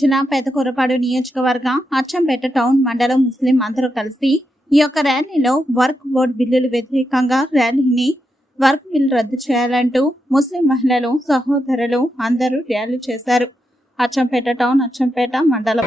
జిల్లా పెదకూరపాడు నియోజకవర్గ అచ్చంపేట టౌన్ మండలం ముస్లిం అందరూ కలిసి ఈ యొక్క ర్యాలీలో వర్క్ బోర్డు బిల్లులు వ్యతిరేకంగా ర్యాలీని వర్క్ బిల్లు రద్దు చేయాలంటూ ముస్లిం మహిళలు సహోదరులు అందరూ ర్యాలీ చేశారు. అచ్చంపేట టౌన్ అచ్చంపేట మండలం.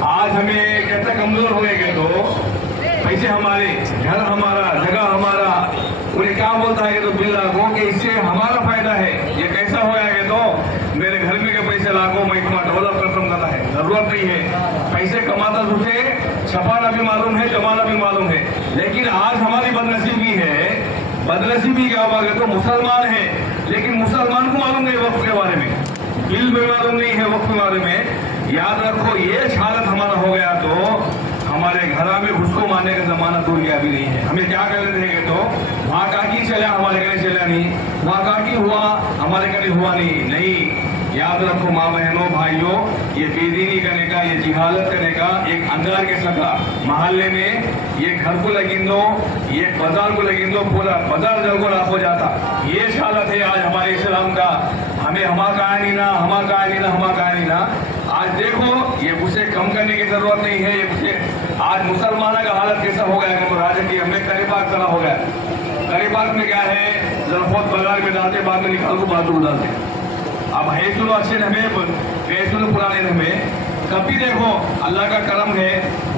آج ہمیں کہتا کمزور ہوئے گئے تو پیسے ہمارے، گھر ہمارا، جگہ ہمارا انہیں کام بولتا ہے کہ تو بل لاکھوں کہ اس سے ہمارا فائدہ ہے۔ یہ کیسا ہوا ہے تو میرے گھر میں کے پیسے لاکھوں محکمہ ڈیولپ ختم کرتا ہے، ضرورت نہیں ہے۔ پیسے کماتا اسے، چھپانا بھی معلوم ہے، جمانا بھی معلوم ہے۔ لیکن آج ہماری بدنصیبی ہے۔ بدنصیبی کیا ہوگا تو مسلمان ہے لیکن مسلمان کو معلوم نہیں وقت کے بارے میں۔ بل بھی معلوم نہیں ہے وقت کے بارے میں۔ یاد رکھو، یہ چھالت ہمارا ہو گیا تو ہمارے گھرا میں گھس کو مارنے کا زمانہ دور گیا بھی نہیں ہے۔ ہمیں کیا کہہ رہے تھے تو وہاں کا کی چلا، ہمارے گھر چلا نہیں۔ وہاں کا کی ہوا، ہمارے گھر ہوا نہیں۔ نہیں، یاد رکھو ماں بہنوں، بھائیوں، یہ بےدینی کرنے کا، یہ جہالت کرنے کا ایک اندر کے سکا محلے میں یہ گھر کو لگین دو یہ بازار کو لگین دو پورا بازار جل کو لاکھ ہو جاتا۔ یہ شالت ہے آج ہمارے اسلام کا۔ ہمیں ہما کا نہیں ہما کا ہما کا آج دیکھو، یہ مجھے کم کرنے کی ضرورت نہیں ہے، یہ مجھے آج مسلمانہ کا حالت کیسا ہو گیا اگر راجہ کی ہمیں قریبات طرح ہو گیا قریبات میں کیا ہے؟ ذرفت بازار میں ڈالتے بعد میں نکال کو باتھ روم ڈالتے۔ اب حیثل اچھے رہے حیثل پرانے رہے کبھی دیکھو، اللہ کا کرم ہے،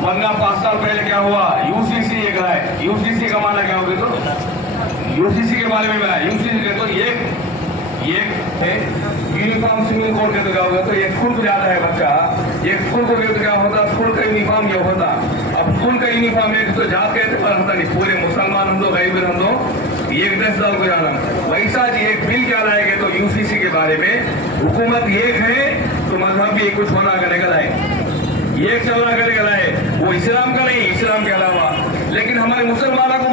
ورنہ پانچ سال پہلے کیا ہوا؟ یو سی سی ایک رائے یو سی سی کا معنی کیا ہوگی تو؟ یو سی سی کے بارے میں یو سی سی تو ایک ایک ہے یونیفارم سیول کوٹ کے دکھا ہوگا تو یہ اسکول کو جاتا ہے بچہ۔ یہ اسکول کو گرد دکھا ہوتا اسکول کا یونیفارم یہ ہوتا۔ اب اسکول کا یونیفارم ایک تو جات کے اعتبار ہوتا نہیں، پورے مسلمان ہم لوگ غریب ہم لوگ ایک دس سال کو جانا ویسا جی ایک بل کیا لائے گے تو یو سی سی کے بارے میں۔ حکومت ایک ہے، تو مذہب بھی کچھ ہونا کا لائے۔ آئے یہ چلا کر نکل آئے وہ اسلام کا نہیں، اسلام کے علاوہ۔ لیکن ہمارے مسلمانوں کو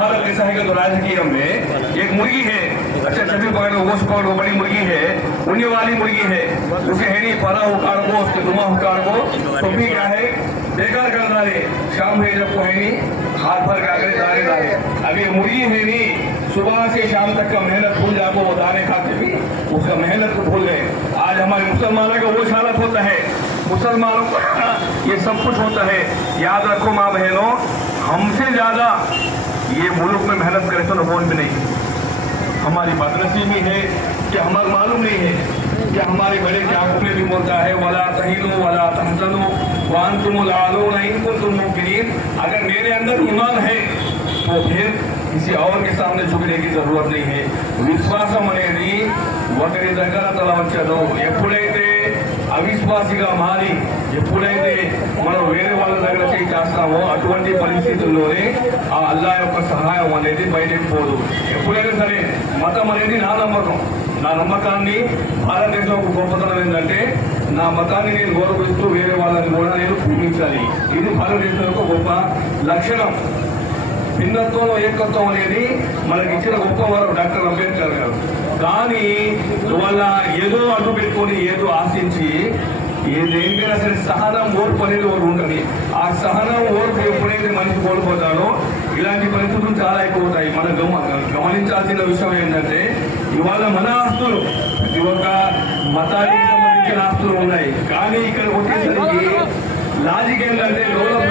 ہمارا قصہ ہے کہ دوراج کی ہم نے۔ ایک مرگی ہے۔ اچھا چھپی پکڑ لو گوشت پکڑ لو بڑی مرگی ہے۔ اڑنے والی مرگی ہے۔ اسے ہے نہیں پارا ہکار کو اس کے دما ہکار کو تو بھی کیا ہے؟ بیکار کر ڈالے۔ شام ہے جب کو ہے نہیں، ہاتھ پر کا کر دارے اب یہ مرگی ہے نہیں، صبح سے شام تک کا محنت بھول جا کو وہ دانے کھاتے بھی اس کا محنت کو بھول گئے۔ آج ہماری مسلمانہ کا وہ حالت ہوتا ہے۔ مسلمانوں کا یہ سب کچھ ہوتا ہے۔ یاد رکھو ماں بہنوں، ہم سے زیادہ یہ ملک میں محنت کرے تو نبول بھی نہیں۔ ہماری مدرسی بھی ہے کہ ہمیں معلوم نہیں ہے۔ کہ ہمارے بڑے کے آنکھ میں بھی ہوتا ہے، وَلَا تَحِنُوا وَلَا تَحْزَنُوا وَانْتُمُ تم اِنْكُمْ نہیں اگر میرے اندر ایمان ہے، تو پھر کسی اور کے سامنے جھکنے کی ضرورت نہیں ہے۔ وشواسم అనేది ఒకరి దగ్గర తల వచ్చదు ఎప్పుడైతే అవిశ్వాసిగా మారి ఎప్పుడైతే చేస్తామో అటువంటి పరిస్థితుల్లోనే ఆ అల్లా యొక్క సహాయం అనేది బయటకు పోదు. ఎప్పుడైనా సరే మతం అనేది నా నమ్మకం. నా నమ్మకాన్ని భారతదేశం ఒక గొప్పతనం ఏంటంటే నా మతాన్ని నేను గౌరవిస్తూ వేరే వాళ్ళని కూడా నేను పూజించాలి ఇది భారతదేశం యొక్క గొప్ప లక్షణం. భిన్నత్వంలో ఏకత్వం అనేది మనకి ఇచ్చిన గొప్పవారు డాక్టర్ అంబేద్కర్ గారు. కానీ వాళ్ళ ఏదో అడ్డు పెట్టుకొని ఏదో ఆశించి ఏదైనా సరే సహనం ఓర్పు అనేది ఒకటి ఉంటుంది. ఆ సహనం కోల్పోతాడో ఇలాంటి పరిస్థితులు చాలా ఎక్కువ అవుతాయి మనం గమ గమనించాల్సిన విషయం ఏంటంటే ఇవాళ మన ఆస్తులు ప్రతి ఒక్క మతానికి సంబంధించిన ఆస్తులు ఉన్నాయి. కానీ ఇక్కడ వచ్చేసరికి లాజిక్ ఏంటంటే డెవలప్